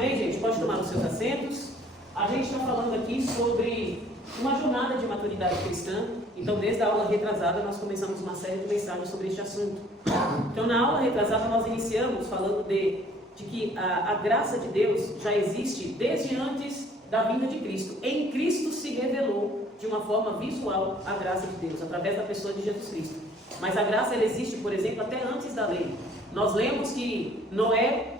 Amém, gente? Pode tomar os seus assentos. A gente está falando aqui sobre uma jornada de maturidade cristã. Então, desde a aula retrasada, nós começamos uma série de mensagens sobre este assunto. Então, na aula retrasada, nós iniciamos falando de que a graça de Deus já existe desde antes da vinda de Cristo. Em Cristo se revelou de uma forma visual a graça de Deus, através da pessoa de Jesus Cristo. Mas a graça ela existe, por exemplo, até antes da lei. Nós lemos que Noé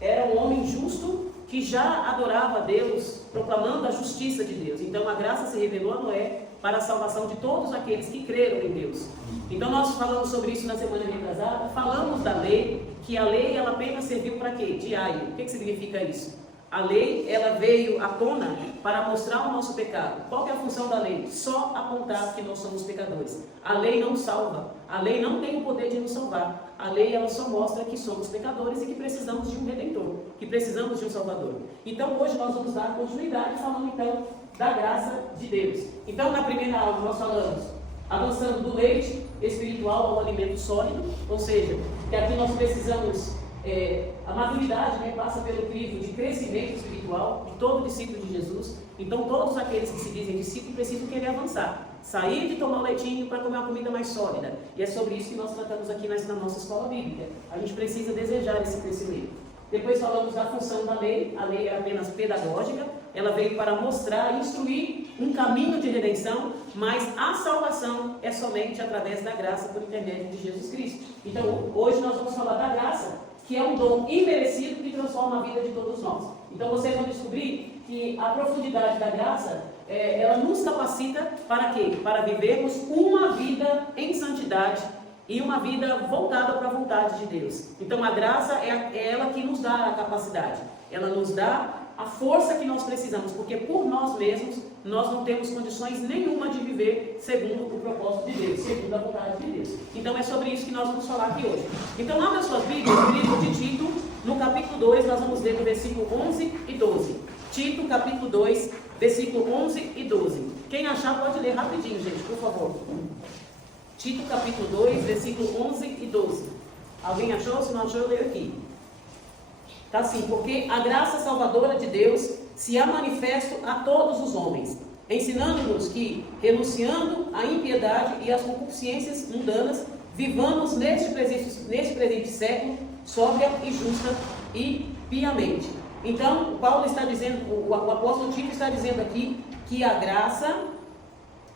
era um homem justo que já adorava a Deus, proclamando a justiça de Deus. Então a graça se revelou a Noé para a salvação de todos aqueles que creram em Deus. Então nós falamos sobre isso na semana retrasada, falamos da lei, que a lei ela apenas serviu para quê? De aio. O que significa isso? A lei ela veio à tona para mostrar o nosso pecado. Qual que é a função da lei? Só apontar que nós somos pecadores. A lei não salva. A lei não tem o poder de nos salvar. A lei ela só mostra que somos pecadores e que precisamos de um Redentor, que precisamos de um Salvador. Então hoje nós vamos dar continuidade falando então da graça de Deus. Então na primeira aula nós falamos avançando do leite espiritual ao alimento sólido, ou seja, que aqui nós precisamos a maturidade passa pelo crivo de crescimento espiritual de todo discípulo de Jesus. Então todos aqueles que se dizem discípulos precisam querer avançar, sair de tomar o leitinho para comer uma comida mais sólida. E é sobre isso que nós tratamos aqui na nossa escola bíblica. A gente precisa desejar esse crescimento. Depois falamos da função da lei. A lei era apenas pedagógica, ela veio para mostrar, instruir um caminho de redenção, mas a salvação é somente através da graça por intermédio de Jesus Cristo. Então hoje nós vamos falar da graça, que é um dom imerecido que transforma a vida de todos nós. Então vocês vão descobrir que a profundidade da graça, ela nos capacita para quê? Para vivermos uma vida em santidade e uma vida voltada para a vontade de Deus. Então a graça é ela que nos dá a capacidade, ela nos dá a força que nós precisamos, porque por nós mesmos nós não temos condições nenhuma de viver segundo o propósito de Deus, segundo a vontade de Deus. Então é sobre isso que nós vamos falar aqui hoje. Então lá nas suas Bíblias, no livro de Tito, no capítulo 2, nós vamos ler no versículo 11 e 12. Tito, capítulo 2, versículo 11 e 12. Quem achar pode ler rapidinho, gente, por favor. Tito, capítulo 2, versículo 11 e 12. Alguém achou? Se não achou, eu leio aqui. Está assim: porque a graça salvadora de Deus se há manifesto a todos os homens, ensinando-nos que, renunciando à impiedade e às concupiscências mundanas, vivamos neste presente século, sóbria e justa e piamente. Então, Paulo está dizendo, o apóstolo Tito está dizendo aqui que a graça,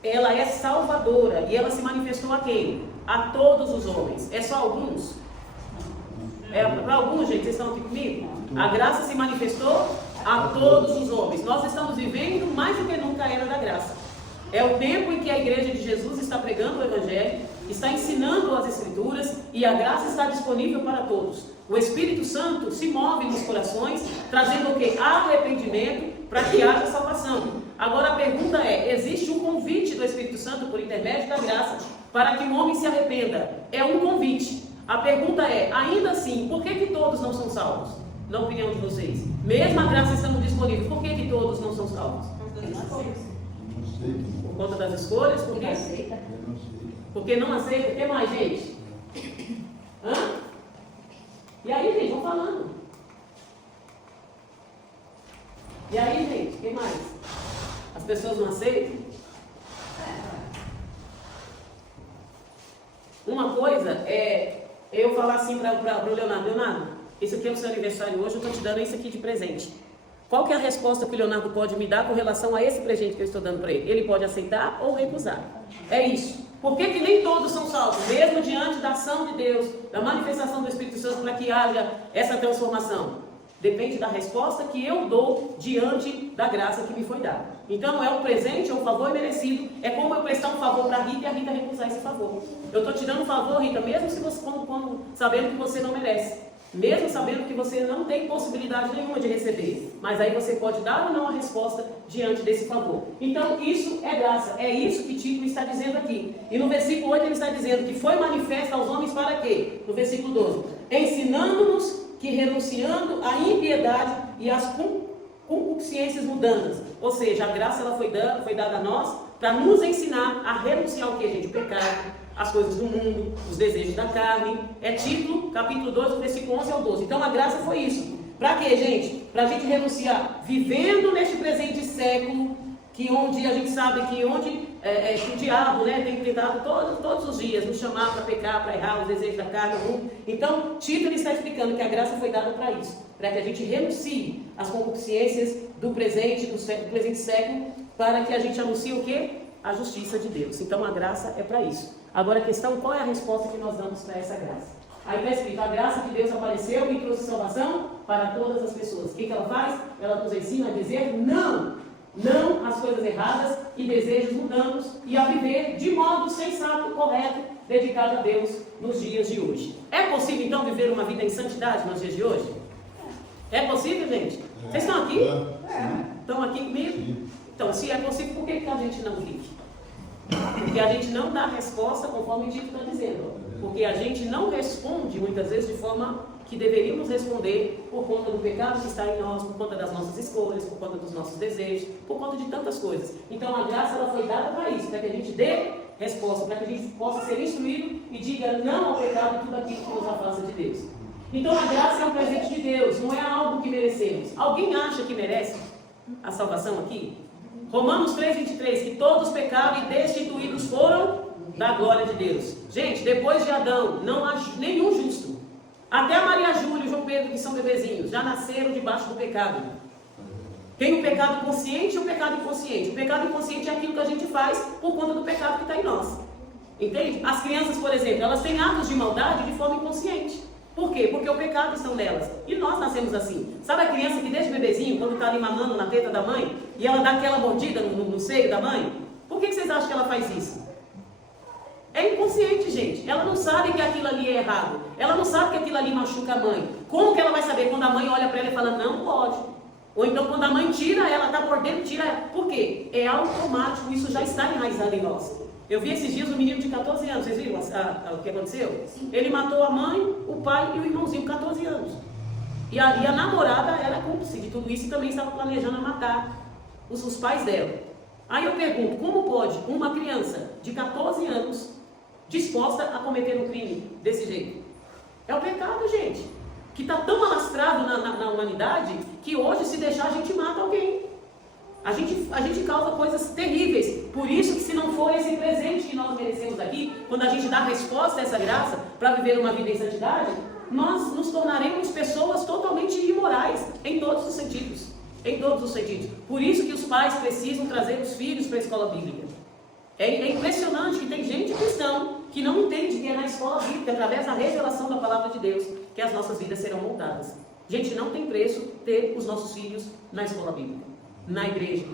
ela é salvadora e ela se manifestou a quem? A todos os homens. É só alguns? Para alguns, gente, vocês estão aqui comigo? A graça se manifestou a todos os homens. Nós estamos vivendo mais do que nunca a era da graça. É o tempo em que a igreja de Jesus está pregando o Evangelho, está ensinando as Escrituras e a graça está disponível para todos. O Espírito Santo se move nos corações, trazendo o que? Arrependimento para que haja salvação. Agora a pergunta é, existe um convite do Espírito Santo por intermédio da graça para que o homem se arrependa? É um convite. A pergunta é, ainda assim, por que todos não são salvos? Na opinião de vocês. Mesmo a graça estando disponível, por que todos não são salvos? Por conta das escolhas? Por quê? Porque não aceita. O que mais, gente? Hã? E aí, gente, vão falando. E aí, gente, o que mais? As pessoas não aceitam? Uma coisa é eu falar assim para o Leonardo, isso aqui é o seu aniversário hoje, eu estou te dando isso aqui de presente. Qual que é a resposta que o Leonardo pode me dar com relação a esse presente que eu estou dando para ele? Ele pode aceitar ou recusar. É isso. Por que nem todos são salvos? Mesmo diante da ação de Deus, da manifestação do Espírito Santo para que haja essa transformação. Depende da resposta que eu dou diante da graça que me foi dada. Então é um presente, é um favor merecido. É como eu prestar um favor para a Rita e a Rita recusar esse favor. Eu estou te dando um favor, Rita, mesmo se você, sabendo que você não merece. Mesmo sabendo que você não tem possibilidade nenhuma de receber. Mas aí você pode dar ou não a resposta diante desse favor. Então isso é graça. É isso que Tito está dizendo aqui. E no versículo 8 ele está dizendo que foi manifesta aos homens para quê? No versículo 12. Ensinando-nos que renunciando à impiedade e às concupiscências mundanas. Ou seja, a graça ela foi dada a nós para nos ensinar a renunciar ao que, gente? O pecado, as coisas do mundo, os desejos da carne. É Tito, capítulo 2, versículo 11 ao 12. Então a graça foi isso. Para quê, gente? Para a gente renunciar, vivendo neste presente século, que onde a gente sabe que que o diabo, né, tem tentado todos os dias nos chamar para pecar, para errar, os desejos da carne, o mundo. Então, Tito ele está explicando que a graça foi dada para isso, para que a gente renuncie às concupiscências do presente século, para que a gente anuncie o quê? A justiça de Deus. Então, a graça é para isso. Agora, a questão, qual é a resposta que nós damos para essa graça? Aí está escrito, a graça de Deus apareceu e trouxe salvação para todas as pessoas. O que ela faz? Ela nos ensina a dizer não às coisas erradas e desejos mundanos e a viver de modo sensato, correto, dedicado a Deus nos dias de hoje. É possível então viver uma vida em santidade nos dias de hoje? É possível, gente? Vocês estão aqui? Estão aqui comigo? Então, se é possível, por que a gente não vive? Porque a gente não dá resposta conforme o Tito está dizendo. Porque a gente não responde muitas vezes de forma que deveríamos responder por conta do pecado que está em nós, por conta das nossas escolhas, por conta dos nossos desejos, por conta de tantas coisas. Então a graça ela foi dada para isso, para que a gente dê resposta, para que a gente possa ser instruído e diga não ao pecado e tudo aquilo que nos afasta de Deus. Então a graça é um presente de Deus, não é algo que merecemos. Alguém acha que merece a salvação aqui? Romanos 3,23, que todos pecaram e destituídos foram da glória de Deus. Gente, depois de Adão, não há nenhum justo. Até a Maria Júlia e o João Pedro, que são bebezinhos, já nasceram debaixo do pecado. Tem o pecado consciente e o pecado inconsciente. O pecado inconsciente é aquilo que a gente faz por conta do pecado que está em nós. Entende? As crianças, por exemplo, elas têm atos de maldade de forma inconsciente. Por quê? Porque o pecado está nelas. E nós nascemos assim. Sabe a criança que desde bebezinho, quando está ali mamando na teta da mãe, e ela dá aquela mordida no seio da mãe? Por que vocês acham que ela faz isso? É inconsciente, gente. Ela não sabe que aquilo ali é errado. Ela não sabe que aquilo ali machuca a mãe. Como que ela vai saber quando a mãe olha para ela e fala, não pode? Ou então quando a mãe tira ela, está mordendo, tira ela. Por quê? É automático, isso já está enraizado em nós. Eu vi esses dias um menino de 14 anos, vocês viram o que aconteceu? Sim. Ele matou a mãe, o pai e o irmãozinho, 14 anos. E a namorada era cúmplice de tudo isso e também estava planejando matar os pais dela. Aí eu pergunto, como pode uma criança de 14 anos disposta a cometer um crime desse jeito? É o pecado, gente, que está tão alastrado na humanidade que hoje, se deixar, a gente mata alguém. A gente causa coisas terríveis. Por isso que, se não for esse presente que nós merecemos aqui, quando a gente dá resposta a essa graça para viver uma vida em santidade, nós nos tornaremos pessoas totalmente imorais em todos os sentidos. Em todos os sentidos. Por isso que os pais precisam trazer os filhos para a escola bíblica. É impressionante que tem gente cristã que não entende que é na escola bíblica, através da revelação da palavra de Deus, que as nossas vidas serão moldadas. Gente, não tem preço ter os nossos filhos na escola bíblica, na igreja,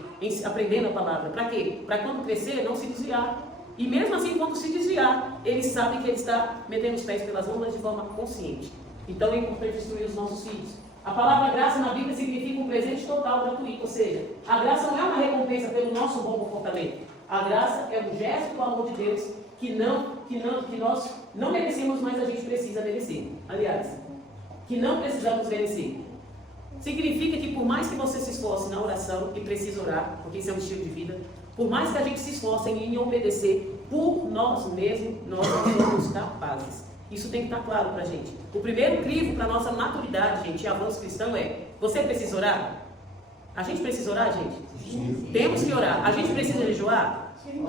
aprendendo a palavra. Para quê? Para quando crescer, não se desviar. E mesmo assim, quando se desviar, ele sabe que ele está metendo os pés pelas mãos de forma consciente. Então é importante instruir os nossos filhos. A palavra graça na Bíblia significa um presente total, gratuito. Ou seja, a graça não é uma recompensa pelo nosso bom comportamento. A graça é um gesto do amor de Deus que nós não merecemos, mas a gente precisa merecer. Aliás, que não precisamos merecer. Significa que por mais que você se esforce na oração, e precisa orar, porque isso é um estilo de vida, por mais que a gente se esforce em obedecer, por nós mesmos, nós não somos capazes. Isso tem que estar claro para a gente. O primeiro crivo para a nossa maturidade, gente, e avanço cristão é, você precisa orar? A gente precisa orar, gente? Sim. Temos que orar. A gente precisa jejuar?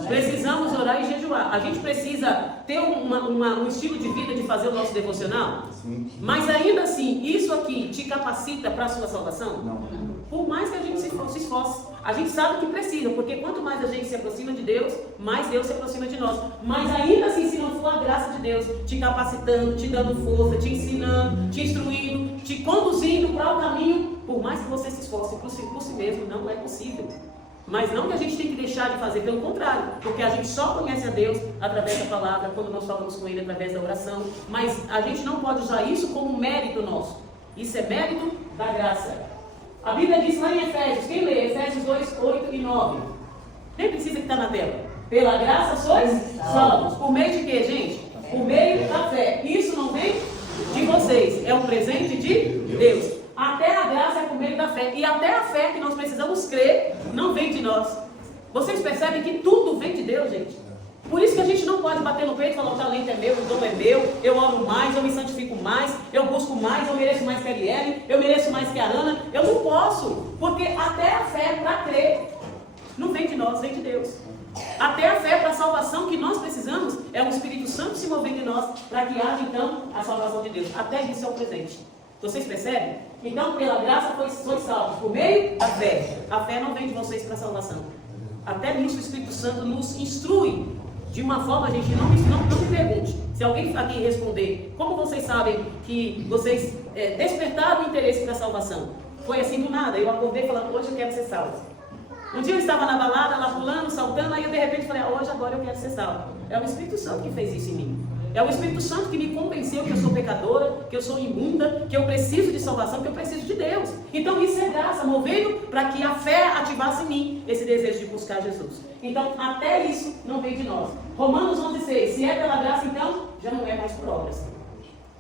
Precisamos orar e jejuar. A gente precisa ter um estilo de vida de fazer o nosso devocional? Sim. Mas ainda assim, isso aqui te capacita para a sua salvação? Não. Por mais que a gente se esforce, a gente sabe que precisa, porque quanto mais a gente se aproxima de Deus, mais Deus se aproxima de nós. Mas ainda assim, se não for a graça de Deus te capacitando, te dando força, te ensinando, te instruindo, te conduzindo para o caminho, por mais que você se esforce por si mesmo, não é possível. Mas não que a gente tem que deixar de fazer, pelo contrário, porque a gente só conhece a Deus através da palavra, quando nós falamos com Ele através da oração, mas a gente não pode usar isso como mérito nosso. Isso é mérito da graça. A Bíblia diz lá em Efésios, quem lê? Efésios 2, 8 e 9. Nem precisa que está na tela. Pela graça sois salvos. Por meio de quê, gente? Por meio da fé. Isso não vem de vocês, é um presente de Deus. Até a graça é por meio da fé. E até a fé que nós precisamos crer não vem de nós. Vocês percebem que tudo vem de Deus, gente? Por isso que a gente não pode bater no peito e falar, o talento é meu, o dom é meu, eu oro mais, eu me santifico mais, eu busco mais, eu mereço mais que a Arielle, eu mereço mais que a Ana. Eu não posso, porque até a fé para crer não vem de nós, vem de Deus. Até a fé para a salvação que nós precisamos é o Espírito Santo se movendo em nós para que haja então a salvação de Deus. Até isso é o presente. Vocês percebem? Então, pela graça foi salvo por meio da fé. A fé não vem de vocês para a salvação. Até nisso o Espírito Santo nos instrui de uma forma, gente, não me pergunte. Se alguém aqui responder, como vocês sabem que vocês despertaram o interesse para a salvação? Foi assim do nada. Eu acordei falando, hoje eu quero ser salvo. Um dia eu estava na balada, lá pulando, saltando, aí eu de repente falei, hoje, agora eu quero ser salvo. É o Espírito Santo que fez isso em mim. É o Espírito Santo que me convenceu que eu sou pecadora, que eu sou imunda, que eu preciso de salvação, que eu preciso de Deus. Então isso é graça, movendo para que a fé ativasse em mim esse desejo de buscar Jesus. Então até isso não vem de nós. Romanos 11,6, se é pela graça então, já não é mais por obras.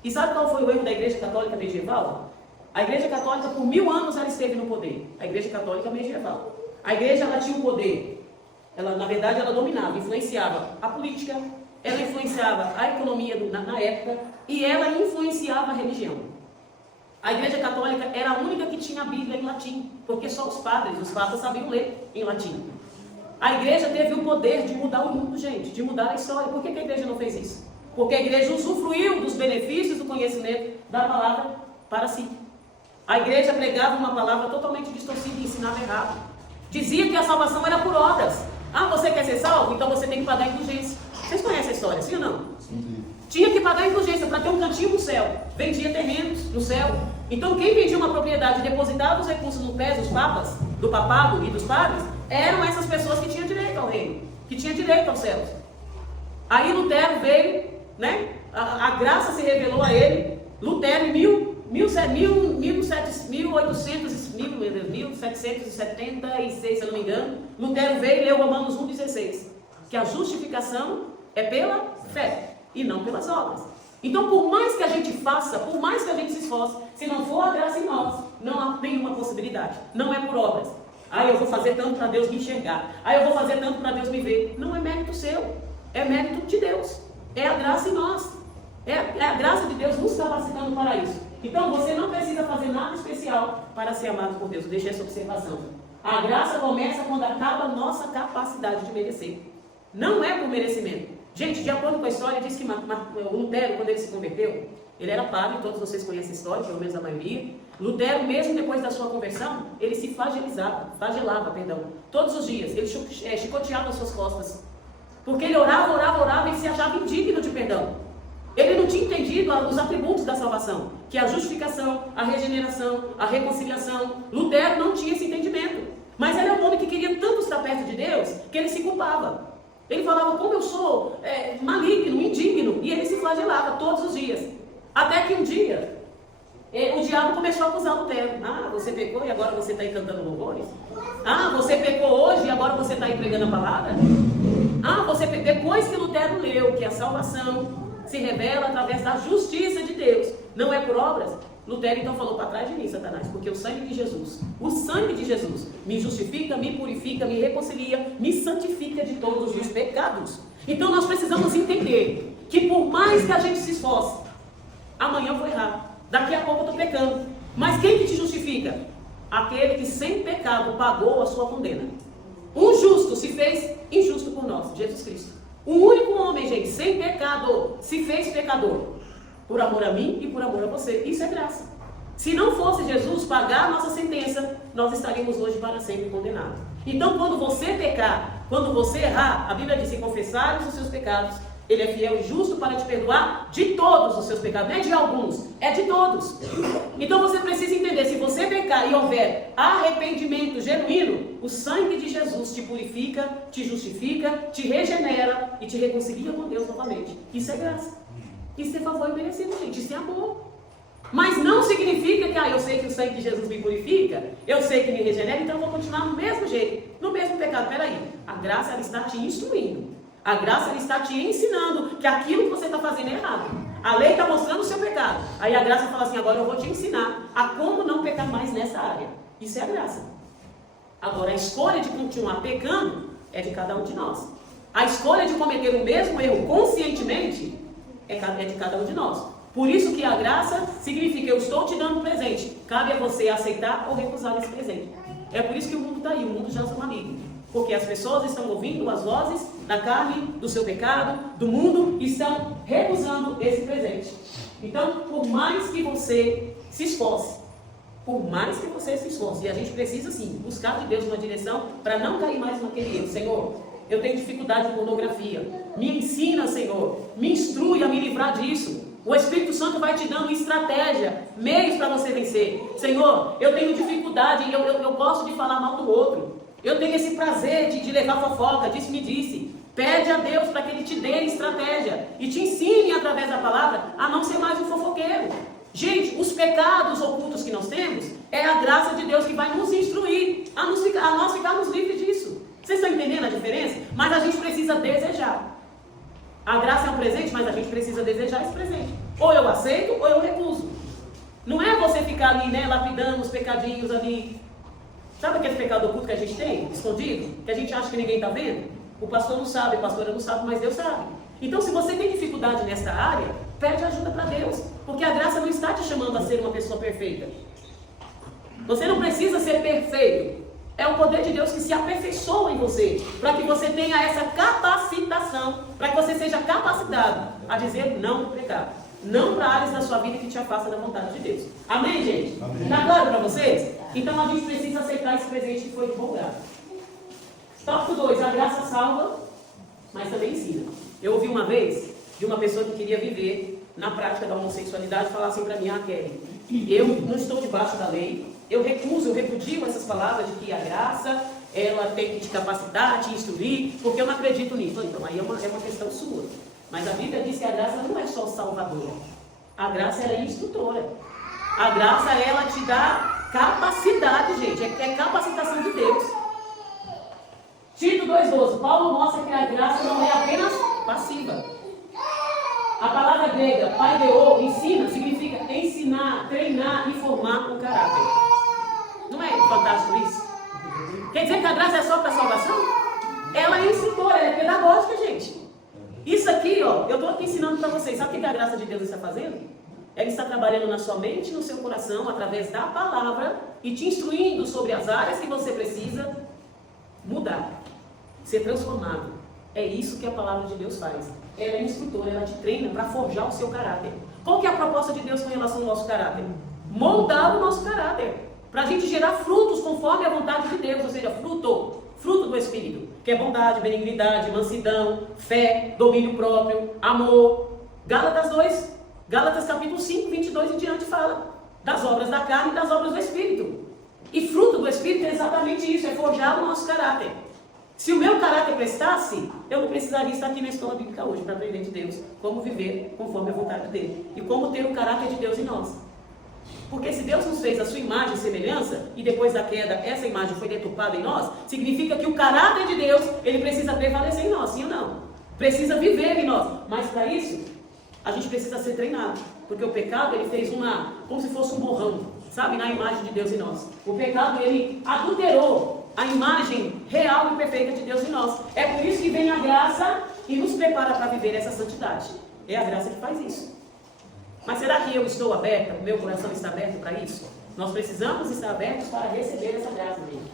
E sabe qual foi o erro da Igreja Católica medieval? A Igreja Católica por 1000 anos ela esteve no poder. A Igreja Católica medieval. A Igreja ela tinha o poder. Ela, na verdade, ela dominava, influenciava a política, ela influenciava a economia na época e ela influenciava a religião. A Igreja Católica era a única que tinha a Bíblia em latim, porque só os papas sabiam ler em latim. A Igreja teve o poder de mudar o mundo, gente, de mudar a história. Por que a Igreja não fez isso? Porque a Igreja usufruiu dos benefícios do conhecimento da palavra para si. A Igreja pregava uma palavra totalmente distorcida e ensinava errado. Dizia que a salvação era por obras. Você quer ser salvo? Então você tem que pagar a indulgência. Vocês conhecem a história, sim ou não? Sim. Tinha que pagar a indulgência para ter um cantinho no céu. Vendia terrenos no céu. Então quem vendia uma propriedade e depositava os recursos no pé dos papas, do papado e dos padres, eram essas pessoas que tinham direito ao reino, que tinham direito aos céus. Aí Lutero veio, né? A graça se revelou a ele. Lutero em 1776, se eu não me engano, Lutero veio e leu Romanos 1,16, que a justificação é pela fé e não pelas obras. Então, por mais que a gente faça, por mais que a gente se esforce, se não for a graça em nós, não há nenhuma possibilidade. Não é por obras. Eu vou fazer tanto para Deus me enxergar. Eu vou fazer tanto para Deus me ver. Não é mérito seu, é mérito de Deus. É a graça em nós. É a graça de Deus nos capacitando para isso. Então você não precisa fazer nada especial para ser amado por Deus. Deixe essa observação. A graça começa quando acaba a nossa capacidade de merecer. Não é por merecimento. Gente, de acordo com a história, diz que o Lutero, quando ele se converteu, ele era padre, todos vocês conhecem a história, pelo menos a maioria. Lutero, mesmo depois da sua conversão, ele se flagelava, todos os dias. Ele chicoteava as suas costas. Porque ele orava e se achava indigno de perdão. Ele não tinha entendido os atributos da salvação, que é a justificação, a regeneração, a reconciliação. Lutero não tinha esse entendimento. Mas ele é um homem que queria tanto estar perto de Deus, que ele se culpava. Ele falava, como eu sou maligno, indigno, e ele se flagelava todos os dias. Até que um dia, o diabo começou a acusar Lutero. Você pecou e agora você está aí cantando louvores? Você pecou hoje e agora você está aí pregando a palavra? Depois que Lutero leu que a salvação se revela através da justiça de Deus, não é por obras, Lutero então falou, para trás de mim, Satanás, porque o sangue de Jesus me justifica, me purifica, me reconcilia, me santifica de todos os pecados. Então nós precisamos entender que por mais que a gente se esforce, amanhã eu vou errar, daqui a pouco eu estou pecando, mas quem que te justifica? Aquele que sem pecado pagou a sua condena. Um justo se fez injusto por nós, Jesus Cristo. O único homem, gente, sem pecado, se fez pecador. Por amor a mim e por amor a você. Isso é graça. Se não fosse Jesus pagar a nossa sentença, nós estaríamos hoje para sempre condenados. Então, quando você pecar, quando você errar, a Bíblia diz, se confessares os seus pecados, Ele é fiel e justo para te perdoar de todos os seus pecados. Não é de alguns, é de todos. Então você precisa entender, se você pecar e houver arrependimento genuíno, o sangue de Jesus te purifica, te justifica, te regenera e te reconcilia com Deus novamente. Isso é graça. Isso é favor imerecido, gente. Isso é amor. Mas não significa que eu sei que o sangue de Jesus me purifica, eu sei que me regenera, então eu vou continuar no mesmo jeito, no mesmo pecado. Peraí, a graça ela está te instruindo. A graça ela está te ensinando que aquilo que você está fazendo é errado. A lei está mostrando o seu pecado. Aí a graça fala assim, agora eu vou te ensinar a como não pecar mais nessa área. Isso é a graça. Agora a escolha de continuar pecando é de cada um de nós. A escolha de cometer o mesmo erro conscientemente é de cada um de nós. Por isso que a graça significa, eu estou te dando um presente. Cabe a você aceitar ou recusar esse presente. É por isso que o mundo está aí, o mundo já é maligno. Porque as pessoas estão ouvindo as vozes da carne, do seu pecado, do mundo, e estão recusando esse presente. Então, por mais que você se esforce, e a gente precisa sim buscar de Deus uma direção para não cair mais naquele erro. Senhor, eu tenho dificuldade com pornografia, me ensina, Senhor, me instrui a me livrar disso. O Espírito Santo vai te dando estratégia, meios para você vencer. Senhor, eu tenho dificuldade, eu gosto de falar mal do outro. Eu tenho esse prazer de levar fofoca, disse-me disse. Pede a Deus para que Ele te dê estratégia e te ensine através da palavra a não ser mais um fofoqueiro. Gente, os pecados ocultos que nós temos é a graça de Deus que vai nos instruir a nós ficarmos livres disso. Vocês estão entendendo a diferença? Mas a gente precisa desejar. A graça é um presente, mas a gente precisa desejar esse presente. Ou eu aceito ou eu recuso. Não é você ficar ali, né, lapidando os pecadinhos ali. Sabe aquele pecado oculto que a gente tem, escondido? Que a gente acha que ninguém está vendo? O pastor não sabe, a pastora não sabe, mas Deus sabe. Então, se você tem dificuldade nessa área, pede ajuda para Deus. Porque a graça não está te chamando a ser uma pessoa perfeita. Você não precisa ser perfeito. É o poder de Deus que se aperfeiçoa em você, para que você tenha essa capacitação, para que você seja capacitado a dizer não para o pecado. Não para áreas da sua vida que te afastam da vontade de Deus. Amém, gente? Está claro para vocês? Então a gente precisa aceitar esse presente que foi divulgado. Tópico 2. A graça salva, mas também ensina. Eu ouvi uma vez de uma pessoa que queria viver na prática da homossexualidade falar assim para mim: Kelly, eu não estou debaixo da lei, eu repudio essas palavras de que a graça, ela tem que te capacitar, te instruir, porque eu não acredito nisso. Então aí é uma questão sua. Mas a Bíblia diz que a graça não é só salvadora. A graça, ela é instrutora. A graça, ela te dá capacidade, gente. É capacitação de Deus. Tito 2,12. Paulo mostra que a graça não é apenas passiva. A palavra grega, paideô, ensina, significa ensinar, treinar e formar um caráter. Não é fantástico isso? Quer dizer que a graça é só para salvação? Ela é instrutora, ela é pedagógica, gente. Isso aqui, ó, eu estou aqui ensinando para vocês. Sabe o que a graça de Deus está fazendo? Ela está trabalhando na sua mente, no seu coração, através da palavra e te instruindo sobre as áreas que você precisa mudar, ser transformado. É isso que a palavra de Deus faz. Ela é instrutora, ela te treina para forjar o seu caráter. Qual que é a proposta de Deus com relação ao nosso caráter? Moldar o nosso caráter, para a gente gerar frutos conforme a vontade de Deus, ou seja, fruto do Espírito, que é bondade, benignidade, mansidão, fé, domínio próprio, amor. Gálatas capítulo 5, 22 em diante fala das obras da carne e das obras do Espírito. E fruto do Espírito é exatamente isso, é forjar o nosso caráter. Se o meu caráter prestasse, eu não precisaria estar aqui na escola bíblica hoje para aprender de Deus como viver conforme a vontade dele e como ter o caráter de Deus em nós. Porque se Deus nos fez a sua imagem e semelhança, e depois da queda essa imagem foi deturpada em nós, significa que o caráter de Deus, ele precisa prevalecer em nós, sim ou não? Precisa viver em nós. Mas para isso, a gente precisa ser treinado. Porque o pecado, ele fez como se fosse um borrão, sabe, na imagem de Deus em nós. O pecado, ele adulterou a imagem real e perfeita de Deus em nós. É por isso que vem a graça e nos prepara para viver essa santidade. É a graça que faz isso. Mas será que eu estou aberta? O meu coração está aberto para isso? Nós precisamos estar abertos para receber essa graça, gente.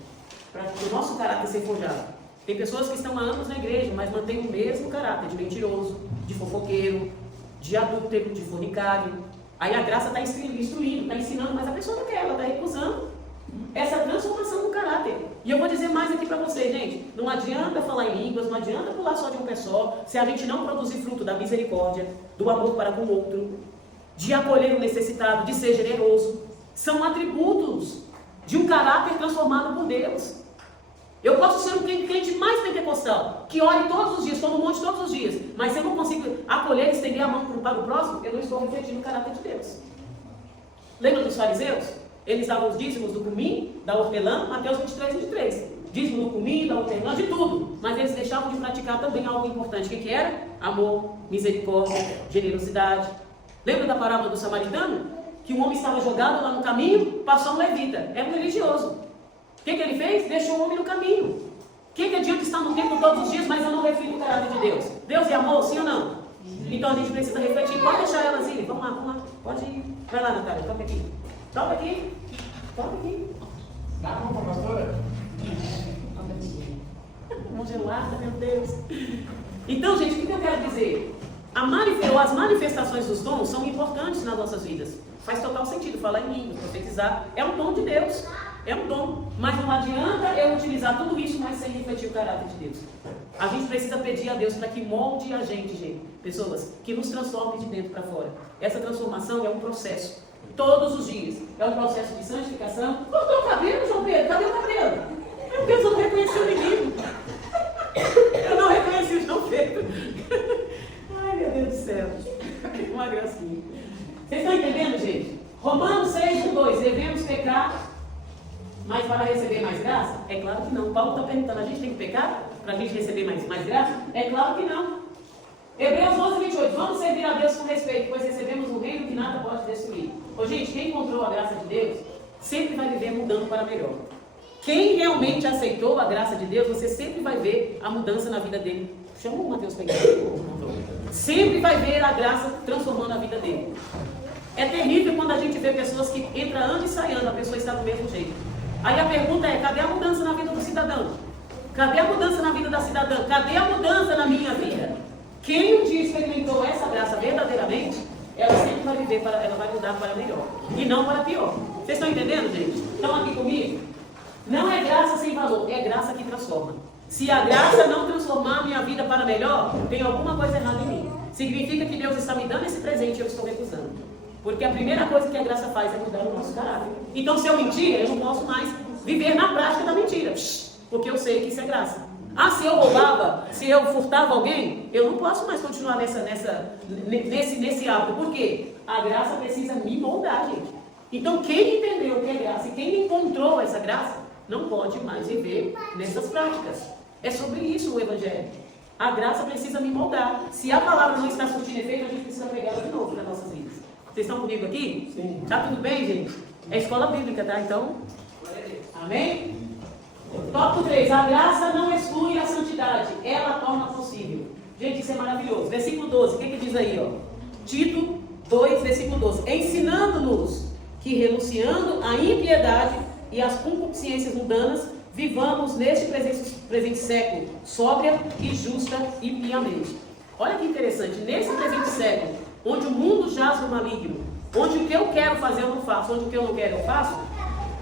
Para o nosso caráter ser forjado. Tem pessoas que estão há anos na igreja, mas mantêm o mesmo caráter de mentiroso, de fofoqueiro, de adúltero, de fornicário. Aí a graça está instruindo, está ensinando, mas a pessoa não quer, ela está recusando essa transformação do caráter. E eu vou dizer mais aqui para vocês, gente. Não adianta falar em línguas, não adianta pular só de um pé só, se a gente não produzir fruto da misericórdia, do amor para com o outro, de acolher o necessitado, de ser generoso. São atributos de um caráter transformado por Deus. Eu posso ser um crente mais pentecostal, que ore todos os dias, toma um monte todos os dias, mas se eu não consigo acolher e estender a mão para o próximo, eu não estou refletindo o caráter de Deus. Lembra dos fariseus? Eles davam os dízimos do cumim, da hortelã, Mateus 23, 23. Dízimo do cumim, da hortelã, de tudo. Mas eles deixavam de praticar também algo importante. O que era? Amor, misericórdia, generosidade. Lembra da parábola do samaritano? Que um homem estava jogado lá no caminho, passou um levita. Era um religioso. O que ele fez? Deixou o homem no caminho. Que adianta estar no templo todos os dias, mas eu não reflito o caráter de Deus? Deus é amor, sim ou não? Então a gente precisa refletir. Pode deixar elas irem. Vamos lá. Pode ir. Vai lá, Natália, toca aqui. Toca aqui. Dá a mão para a pastora? Mão gelada, meu Deus. Então, gente, o que eu quero dizer? As manifestações dos dons são importantes nas nossas vidas. Faz total sentido falar em línguas, profetizar. É um dom de Deus. É um dom. Mas não adianta eu utilizar tudo isso, mas sem refletir o caráter de Deus. A gente precisa pedir a Deus para que molde a gente. Pessoas que nos transformem de dentro para fora. Essa transformação é um processo. Todos os dias. É um processo de santificação. Cortou o cabelo, João Pedro? Cadê o cabelo? Meu Deus, eu não reconheci o menino. Eu não reconheci o João Pedro. Ai, meu Deus do céu. Uma gracinha. Vocês estão entendendo, gente? Romanos 6:2. Devemos pecar, mas para receber mais graça? É claro que não. Paulo está perguntando, a gente tem que pecar para a gente receber mais graça? É claro que não. Hebreus 12:28. Vamos servir a Deus com respeito, pois recebemos um reino que nada pode destruir. Ô, gente, quem encontrou a graça de Deus, sempre vai viver mudando para melhor. Quem realmente aceitou a graça de Deus, você sempre vai ver a mudança na vida dele. Chama o Mateus para ir. Sempre vai ver a graça transformando a vida dele. É terrível quando a gente vê pessoas que entram ano e sai ano, a pessoa está do mesmo jeito. Aí a pergunta é, cadê a mudança na vida do cidadão? Cadê a mudança na vida da cidadã? Cadê a mudança na minha vida? Quem um dia experimentou essa graça verdadeiramente, ela sempre vai viver, ela vai mudar para melhor. E não para pior. Vocês estão entendendo, gente? Estão aqui comigo? Não é graça sem valor, é graça que transforma. Se a graça não transformar a minha vida para melhor, tem alguma coisa errada em mim. Significa que Deus está me dando esse presente e eu estou recusando. Porque a primeira coisa que a graça faz é mudar o nosso caráter. Então, se eu mentir, eu não posso mais viver na prática da mentira. Porque eu sei que isso é graça. Ah, se eu roubava, se eu furtava alguém, eu não posso mais continuar nesse hábito. Por quê? A graça precisa me moldar, gente. Então, quem entendeu o que é graça e quem encontrou essa graça, não pode mais viver nessas práticas. É sobre isso o Evangelho. A graça precisa me moldar. Se a palavra não está surtindo efeito, a gente precisa pegar ela de novo nas nossas vidas. Vocês estão comigo aqui? Sim. Tá tudo bem, gente? É escola bíblica, tá? Então, amém? Tópico 3. A graça não exclui a santidade. Ela torna possível. Gente, isso é maravilhoso. Versículo 12. O que diz aí, ó? Tito 2, versículo 12. Ensinando-nos que, renunciando à impiedade e às concupiscências mundanas, vivamos neste presente século, sóbria e justa e piamente. Olha que interessante. Nesse presente século, onde o mundo jaz no maligno, onde o que eu quero fazer eu não faço, onde o que eu não quero eu faço,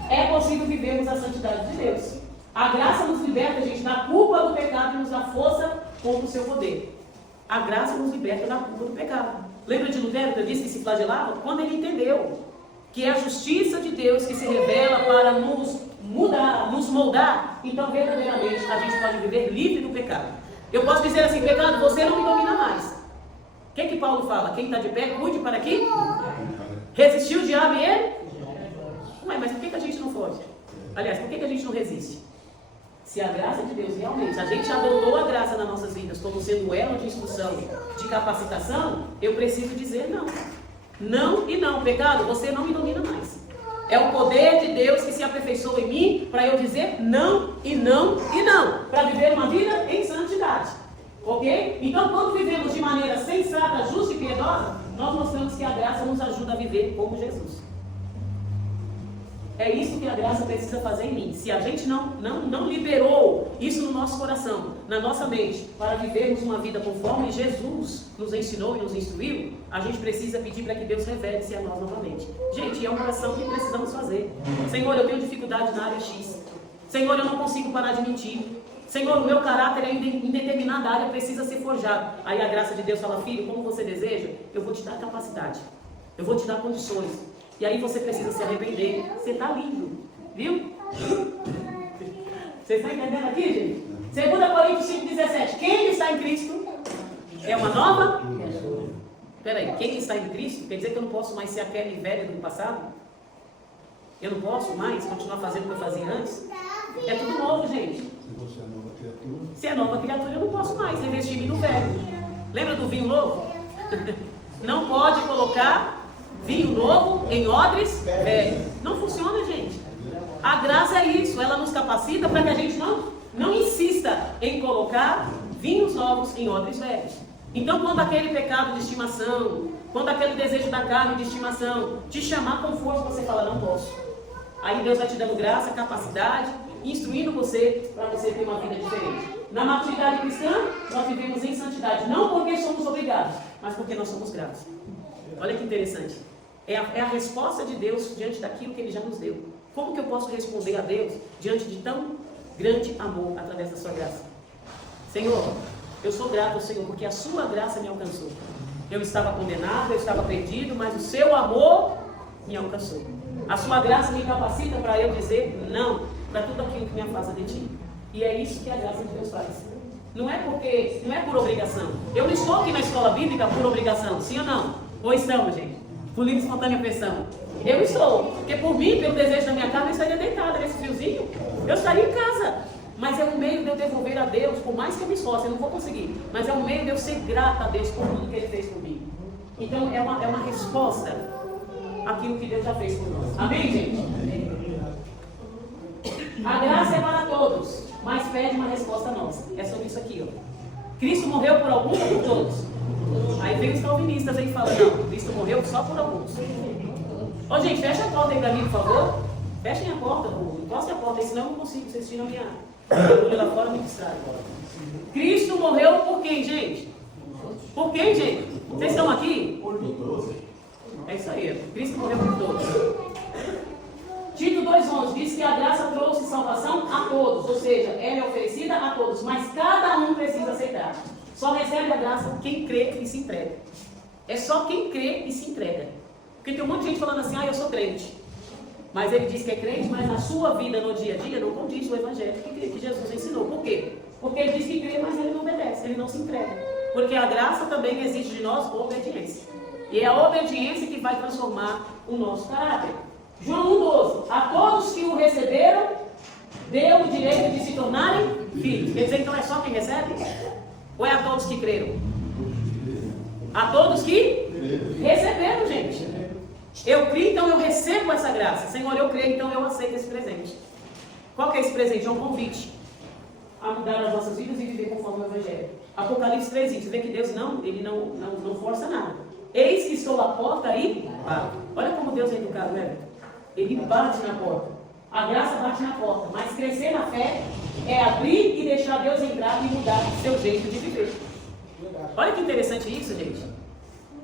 é possível vivermos a santidade de Deus. A graça nos liberta, gente, da culpa do pecado e nos dá força contra o seu poder. A graça nos liberta da culpa do pecado. Lembra de Lutero que disse que se flagelava? Quando ele entendeu que é a justiça de Deus que se revela para nos mudar, nos moldar, então verdadeiramente a gente pode viver livre do pecado. Eu posso dizer assim, pecado, você não me domina mais. O que Paulo fala? Quem está de pé, cuide para que resistiu o diabo e ele? Ué, mas por que a gente não foge? Aliás, por que a gente não resiste? Se a graça de Deus realmente, a gente adotou a graça nas nossas vidas como sendo um elo de instrução, de capacitação, eu preciso dizer não. Não e não. Pecado, você não me domina mais. É o poder de Deus que se aperfeiçoa em mim para eu dizer não e não e não. Para viver uma vida em santidade. Ok? Então, quando vivemos de maneira sensata, justa e piedosa, nós mostramos que a graça nos ajuda a viver como Jesus. É isso que a graça precisa fazer em mim. Se a gente não liberou isso no nosso coração, na nossa mente, para vivermos uma vida conforme Jesus nos ensinou e nos instruiu, a gente precisa pedir para que Deus revele-se a nós novamente. Gente, é uma oração que precisamos fazer. Senhor, eu tenho dificuldade na área X. Senhor, eu não consigo parar de mentir. Senhor, o meu caráter ainda em determinada área precisa ser forjado. Aí a graça de Deus fala, filho, como você deseja, eu vou te dar capacidade. Eu vou te dar condições. E aí você precisa se arrepender. Você está lindo. Viu? Vocês estão entendendo aqui, gente? 2 Coríntios 5,17. Quem está em Cristo é uma nova? Peraí, quem está em Cristo quer dizer que eu não posso mais ser a Kelly velha do passado? Eu não posso mais continuar fazendo o que eu fazia antes? É tudo novo, gente. Se é nova criatura, eu não posso mais revestir-me no velho. Lembra do vinho novo? Não pode colocar vinho novo em odres velhos. Não funciona, gente. A graça é isso. Ela nos capacita para que a gente não insista em colocar vinhos novos em odres velhos. Então, quando aquele pecado de estimação, quando aquele desejo da carne de estimação te chamar com força, você fala, não posso. Aí Deus vai te dando graça, capacidade, instruindo você para você ter uma vida diferente. Na maturidade cristã, nós vivemos em santidade, não porque somos obrigados, mas porque nós somos gratos. Olha que interessante. É a resposta de Deus diante daquilo que Ele já nos deu. Como que eu posso responder a Deus diante de tão grande amor através da sua graça? Senhor, eu sou grato ao Senhor porque a sua graça me alcançou. Eu estava condenado, eu estava perdido, mas o seu amor me alcançou. A sua graça me capacita para eu dizer não para tudo aquilo que me afasta de ti. E é isso que a graça de Deus faz. Não é por obrigação. Eu não estou aqui na escola bíblica por obrigação, sim ou não? Ou estamos, gente? Por livre e espontânea pressão. Eu estou, porque por mim, pelo desejo da minha carne, eu estaria deitada nesse friozinho. Eu estaria em casa. Mas é um meio de eu devolver a Deus, por mais que eu me esforce, eu não vou conseguir. Mas é um meio de eu ser grata a Deus por tudo que Ele fez por mim. Então é uma resposta àquilo que Deus já fez por nós. Amém, gente? A graça é para todos, mas pede uma resposta nossa. É sobre isso aqui, ó. Cristo morreu por alguns ou por todos? Aí vem os calvinistas aí falando, não, Cristo morreu só por alguns. Ô gente, fecha a porta aí para mim, por favor. Fechem a porta, encoste a porta aí, senão eu não consigo, vocês tiram a minha orgulho lá fora, me distrai. Cristo morreu por quem, gente? Por quem, gente? Vocês estão aqui? Por todos. É isso aí, Cristo morreu por todos. Tito 2,11 diz que a graça trouxe salvação a todos, ou seja, ela é oferecida a todos, mas cada um precisa aceitar. Só recebe a graça quem crê e se entrega. É só quem crê e se entrega. Porque tem um monte de gente falando assim, eu sou crente. Mas ele diz que é crente, mas na sua vida, no dia a dia, não condiz o evangelho que Jesus ensinou. Por quê? Porque ele diz que crê, mas ele não obedece, ele não se entrega. Porque a graça também exige de nós obediência. E é a obediência que vai transformar o nosso caráter. João 1,12. A todos que o receberam, deu o direito de se tornarem filhos. Quer dizer, então é só quem recebe? Ou é a todos que creram? A todos que receberam, gente. Eu criei, então eu recebo essa graça. Senhor, eu creio, então eu aceito esse presente. Qual que é esse presente? É um convite a mudar as nossas vidas e viver conforme o Evangelho. Apocalipse 3:20. Você vê que Deus não força nada. Eis que estou à porta e bato. Olha como Deus é educado, né? Ele bate na porta. A graça bate na porta. Mas crescer na fé é abrir e deixar Deus entrar e mudar seu jeito de viver. Olha que interessante isso, gente.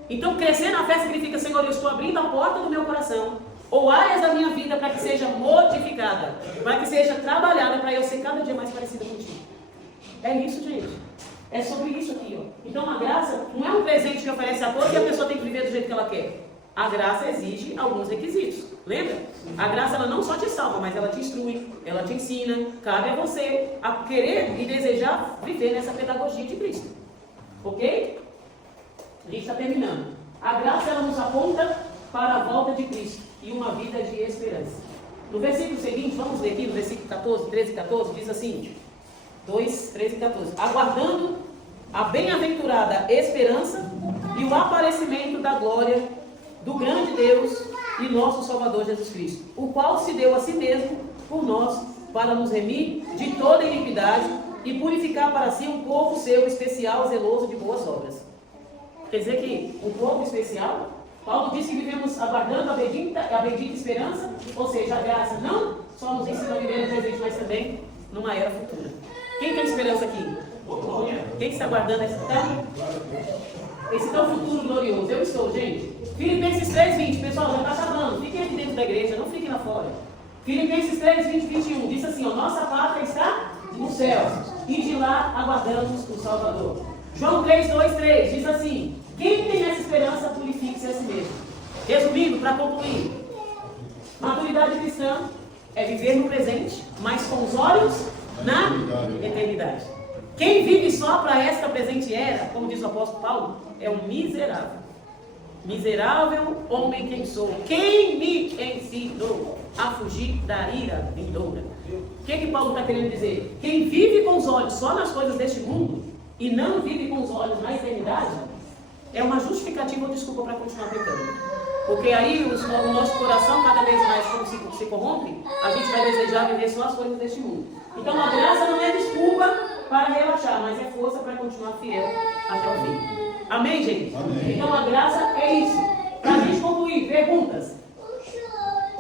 Então, crescer na fé significa, Senhor, eu estou abrindo a porta do meu coração, ou áreas da minha vida para que seja modificada, para que seja trabalhada, para eu ser cada dia mais parecida contigo. É isso, gente. É sobre isso aqui, ó. Então, a graça não é um presente que oferece a todos e a pessoa tem que viver do jeito que ela quer. A graça exige alguns requisitos. Lembra? A graça, ela não só te salva, mas ela te instrui, ela te ensina. Cabe a você a querer e desejar viver nessa pedagogia de Cristo. Ok? A gente está terminando. A graça, ela nos aponta para a volta de Cristo e uma vida de esperança. No versículo seguinte, vamos ler aqui no versículo 14, 13 e 14, diz assim, 2, 13 e 14. Aguardando a bem-aventurada esperança e o aparecimento da glória do grande Deus e nosso Salvador Jesus Cristo, o qual se deu a si mesmo por nós para nos remir de toda iniquidade e purificar para si um povo seu especial, zeloso de boas obras. Quer dizer que um povo especial, Paulo diz que vivemos aguardando a bendita esperança, ou seja, a graça não só nos ensina a viver no presente, mas também numa era futura. Quem tem esperança aqui? Quem está aguardando esse tão futuro glorioso? Eu estou, gente. Filipenses 3:20, pessoal, já está acabando. Fiquem aqui dentro da igreja, não fiquem lá fora. Filipenses 3:20, 21, diz assim, ó, nossa pátria está nos céus, e de lá aguardamos o Salvador. João 3:2-3 diz assim, quem tem essa esperança, purifique-se a si mesmo. Resumindo, para concluir, maturidade cristã é viver no presente, mas com os olhos na eternidade. Quem vive só para esta presente era, como diz o apóstolo Paulo, é um miserável. Miserável homem quem sou. Quem me ensinou a fugir da ira vindoura? O que Paulo está querendo dizer? Quem vive com os olhos só nas coisas deste mundo e não vive com os olhos na eternidade, é uma justificativa ou desculpa para continuar pecando. Porque aí o nosso coração cada vez mais se corrompe, a gente vai desejar viver só as coisas deste mundo. Então a graça não é desculpa para relaxar, mas é força para continuar fiel até o fim. Amém, gente? Amém. Então a graça é isso. Para a gente concluir, perguntas.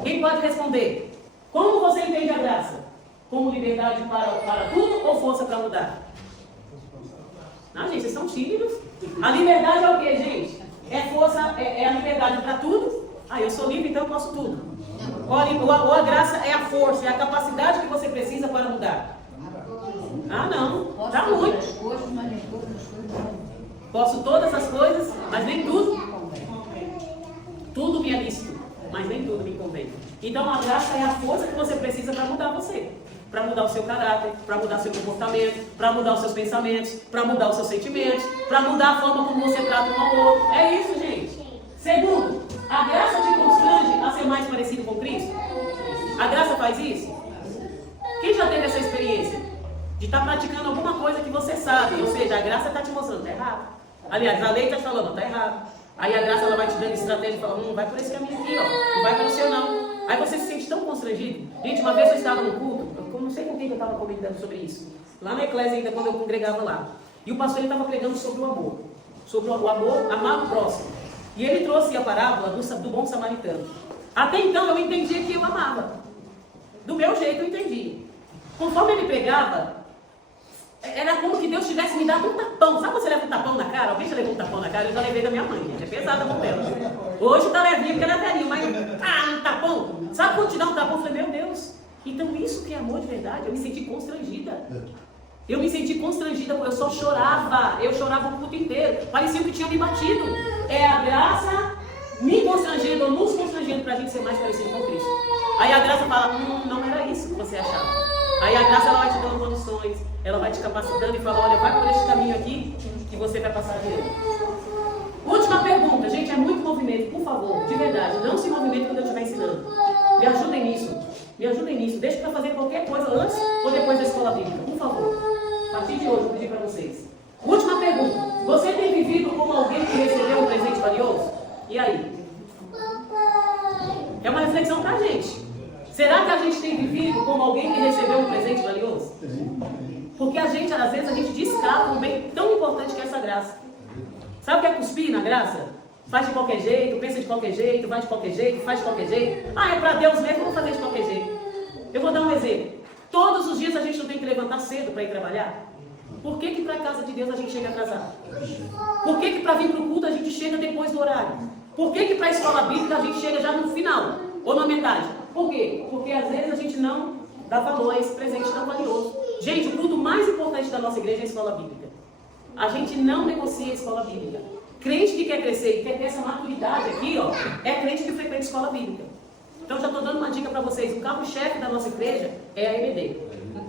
Quem pode responder? Como você entende a graça? Como liberdade para tudo ou força para mudar? Não, gente, vocês são tímidos. A liberdade é o quê, gente? É força, é a liberdade para tudo. Ah, eu sou livre, então eu posso tudo. Ou a graça é a força, é a capacidade que você precisa para mudar. Ah, não. Tá muito. Posso todas as coisas, mas nem tudo. Tudo me é lícito, mas nem tudo me convém. Então a graça é a força que você precisa para mudar você. Para mudar o seu caráter, para mudar seu comportamento, para mudar os seus pensamentos, para mudar os seus sentimentos, para mudar a forma como você trata um ao outro. É isso, gente. Segundo, a graça te constrange a ser mais parecido com Cristo? A graça faz isso? Quem já teve essa experiência? De estar praticando alguma coisa que você sabe, ou seja, a graça está te mostrando, está errado. Aliás, a lei está te falando, está errado. Aí a graça ela vai te dando estratégia e fala, não vai por esse caminho aqui, ó. Não vai pelo seu não. Aí você se sente tão constrangido. Gente, uma vez eu estava no culto, eu não sei com quem eu estava comentando sobre isso. Lá na Eclésia ainda, quando eu congregava lá. E o pastor ele estava pregando sobre o amor. Sobre o amor, amar o próximo. E ele trouxe a parábola do bom samaritano. Até então eu entendia que eu amava. Do meu jeito eu entendi. Conforme ele pregava, era como que Deus tivesse me dado um tapão. Sabe quando você leva um tapão na cara? Alguém já levou um tapão na cara? Eu já levei da minha mãe, gente. É pesada com dela. Hoje tá levinha porque ela é velhinha, mas um tapão. Sabe quando te dá um tapão? Eu falei, meu Deus. Então isso que é amor de verdade. Eu me senti constrangida. Eu me senti constrangida, eu só chorava. Eu chorava o culto inteiro. Parecia que tinha me batido. É a graça me constrangendo ou nos constrangendo para a gente ser mais parecido com Cristo. Aí a graça fala, não era isso que você achava. Aí a graça ela vai te dando condições, ela vai te capacitando e fala, olha, vai por este caminho aqui que você vai passar adiante. Última pergunta, gente, é muito movimento, por favor, de verdade, não se movimente quando eu estiver ensinando. Me ajudem nisso, deixe para fazer qualquer coisa antes ou depois da escola bíblica, por favor. A partir de hoje, vou pedir para vocês. Última pergunta, você tem vivido como alguém que recebeu um presente valioso? E aí? É uma reflexão para a gente. Será que a gente tem vivido como alguém que recebeu um presente valioso? Porque às vezes a gente descarta um bem tão importante que é essa graça. Sabe o que é cuspir na graça? Faz de qualquer jeito, pensa de qualquer jeito, vai de qualquer jeito, faz de qualquer jeito. Ah, é para Deus mesmo, eu vou fazer de qualquer jeito. Eu vou dar um exemplo. Todos os dias a gente não tem que levantar cedo para ir trabalhar? Por que para a casa de Deus a gente chega atrasado? Por que para vir para o culto a gente chega depois do horário? Por que para a escola bíblica a gente chega já no final? Ou na metade? Por quê? Porque às vezes a gente não dá valor a esse presente tão valioso. Gente, o culto mais importante da nossa igreja é a escola bíblica. A gente não negocia a escola bíblica. Crente que quer crescer e quer ter essa maturidade aqui, ó, é crente que frequenta a escola bíblica. Então já estou dando uma dica para vocês. O carro-chefe da nossa igreja é a EBD.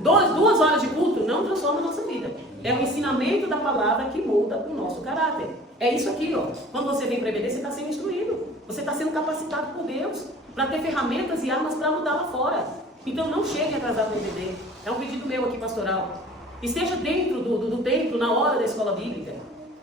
2 horas de culto não transforma a nossa vida. É o ensinamento da palavra que molda o nosso caráter. É isso aqui, ó. Quando você vem para a EBD, você está sendo instruído. Você está sendo capacitado por Deus para ter ferramentas e armas para mudar lá fora. Então não chegue atrasado no EBD. É um pedido meu aqui pastoral. Esteja dentro do templo na hora da escola bíblica.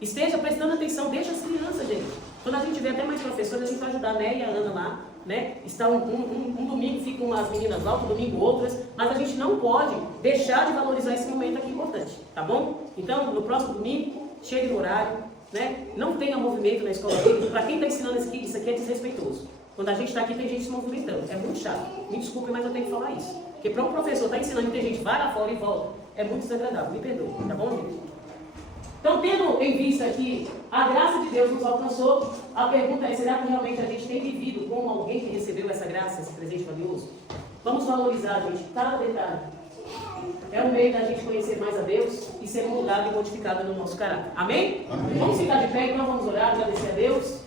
Esteja prestando atenção, deixa as crianças, gente. Quando a gente vê até mais professores, a gente vai ajudar a Né e a Ana lá, né? Está um domingo ficam as meninas lá, outro domingo outras, mas a gente não pode deixar de valorizar esse momento aqui importante, tá bom? Então, no próximo domingo, chegue no horário, né? Não tenha movimento na escola bíblica. Para quem está ensinando isso aqui é desrespeitoso. Quando a gente está aqui, tem gente se movimentando. É muito chato. Me desculpe, mas eu tenho que falar isso. Porque para um professor estar ensinando e tem gente vai lá fora e volta, é muito desagradável. Me perdoe, tá bom, gente? Então, tendo em vista que a graça de Deus nos alcançou, a pergunta é, será que realmente a gente tem vivido como alguém que recebeu essa graça, esse presente valioso? Vamos valorizar, gente, cada detalhe. É um meio da gente conhecer mais a Deus e ser mudado e modificado no nosso caráter. Amém? Amém. Vamos ficar de pé, então vamos orar, agradecer a Deus.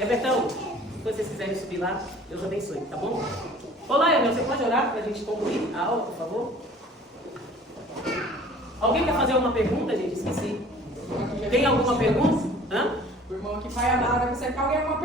Everton, se vocês quiserem subir lá, Deus abençoe, tá bom? Olá, Everton, você pode orar para a gente concluir a aula, por favor? Alguém quer fazer alguma pergunta, gente? Esqueci. Tem alguma pergunta? Hã? O irmão aqui, pai amado, vai consertar alguém alguma